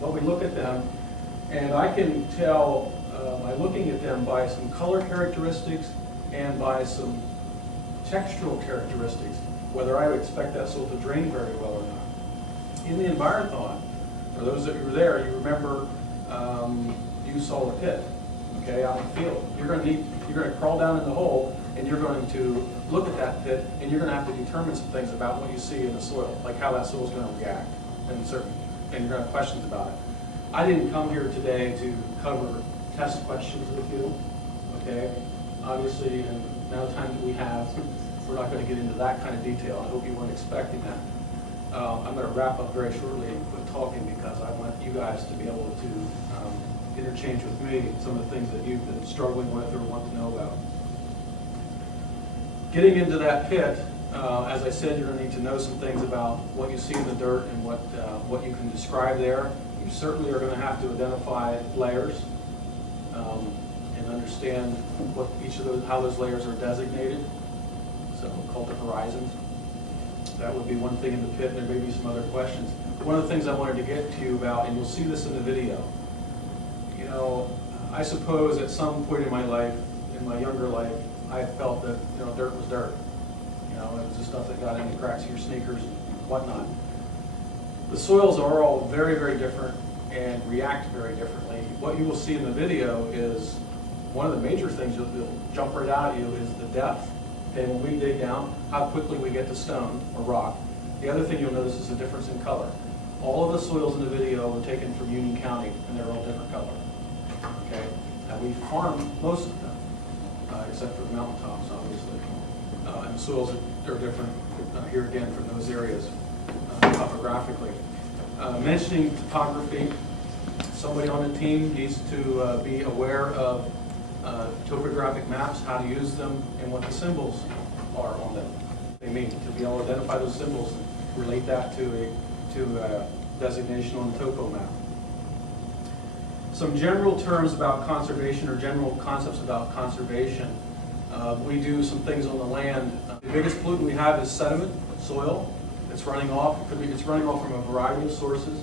But we look at them, and I can tell by looking at them by some color characteristics and by some textural characteristics whether I would expect that soil to drain very well or not. In the Envirothon, for those that were there, you remember you saw the pit, okay, out in the field. You're going to crawl down in the hole, and you're going to look at that pit, and you're going to have to determine some things about what you see in the soil, like how that soil is going to react, and you're going to have questions about it. I didn't come here today to cover test questions with you, okay? Obviously, in the amount of time that we have, we're not going to get into that kind of detail. I hope you weren't expecting that. I'm going to wrap up very shortly and quit talking because I want you guys to be able to interchange with me some of the things that you've been struggling with or want to know about. Getting into that pit, as I said, you're going to need to know some things about what you see in the dirt and what you can describe there. You certainly are going to have to identify layers and understand what each of those, how those layers are designated. So called the horizons. That would be one thing in the pit. There may be some other questions. One of the things I wanted to get to you about, and you'll see this in the video. You know, I suppose at some point in my life, in my younger life, I felt that dirt was dirt. You know, it was the stuff that got in the cracks of your sneakers and whatnot. The soils are all very, very different and react very differently. What you will see in the video is one of the major things that'll jump right out at you is the depth. Okay, when we dig down, how quickly we get to stone or rock. The other thing you'll notice is the difference in color. All of the soils in the video were taken from Union County, and they're all different color. Okay, and we farm most of them, except for the mountaintops, obviously. And the soils are different here again from those areas topographically. Mentioning topography, somebody on the team needs to be aware of topographic maps, how to use them, and what the symbols are on them. They mean to be able to identify those symbols and relate that to a designation on the topo map. Some general terms about conservation or general concepts about conservation. We do some things on the land. The biggest pollutant we have is sediment, soil. It's running off. It's running off from a variety of sources.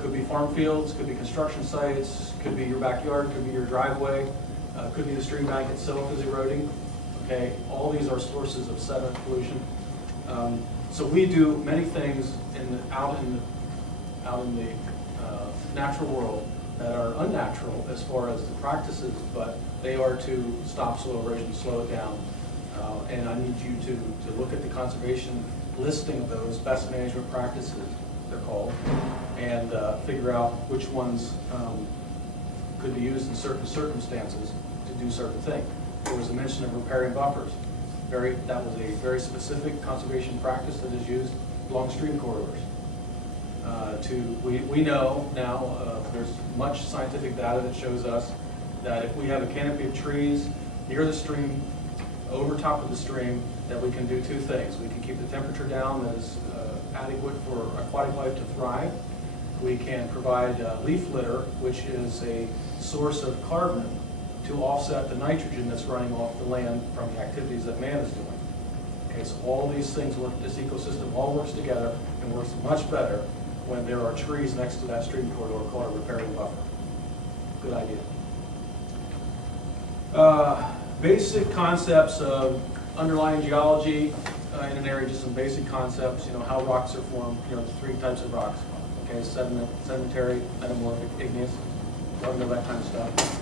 Could be farm fields, could be construction sites, could be your backyard, could be your driveway, could be the stream bank itself is eroding. Okay, all these are sources of sediment pollution. So we do many things out in the natural world that are unnatural as far as the practices, but they are to stop soil erosion, slow it down. And I need you to look at the conservation listing of those best management practices, they're called, and figure out which ones could be used in certain circumstances to do certain things. There was a mention of repairing buffers. That was a very specific conservation practice that is used along stream corridors. We know now, there's much scientific data that shows us that if we have a canopy of trees near the stream, over top of the stream, that we can do two things. We can keep the temperature down that is adequate for aquatic life to thrive. We can provide leaf litter, which is a source of carbon to offset the nitrogen that's running off the land from the activities that man is doing. Okay, so all these things work, this ecosystem all works together and works much better when there are trees next to that stream corridor called a riparian buffer. Good idea. Basic concepts of underlying geology in an area, just some basic concepts, how rocks are formed, the three types of rocks. Okay, sedimentary, metamorphic, igneous, all know that kind of stuff.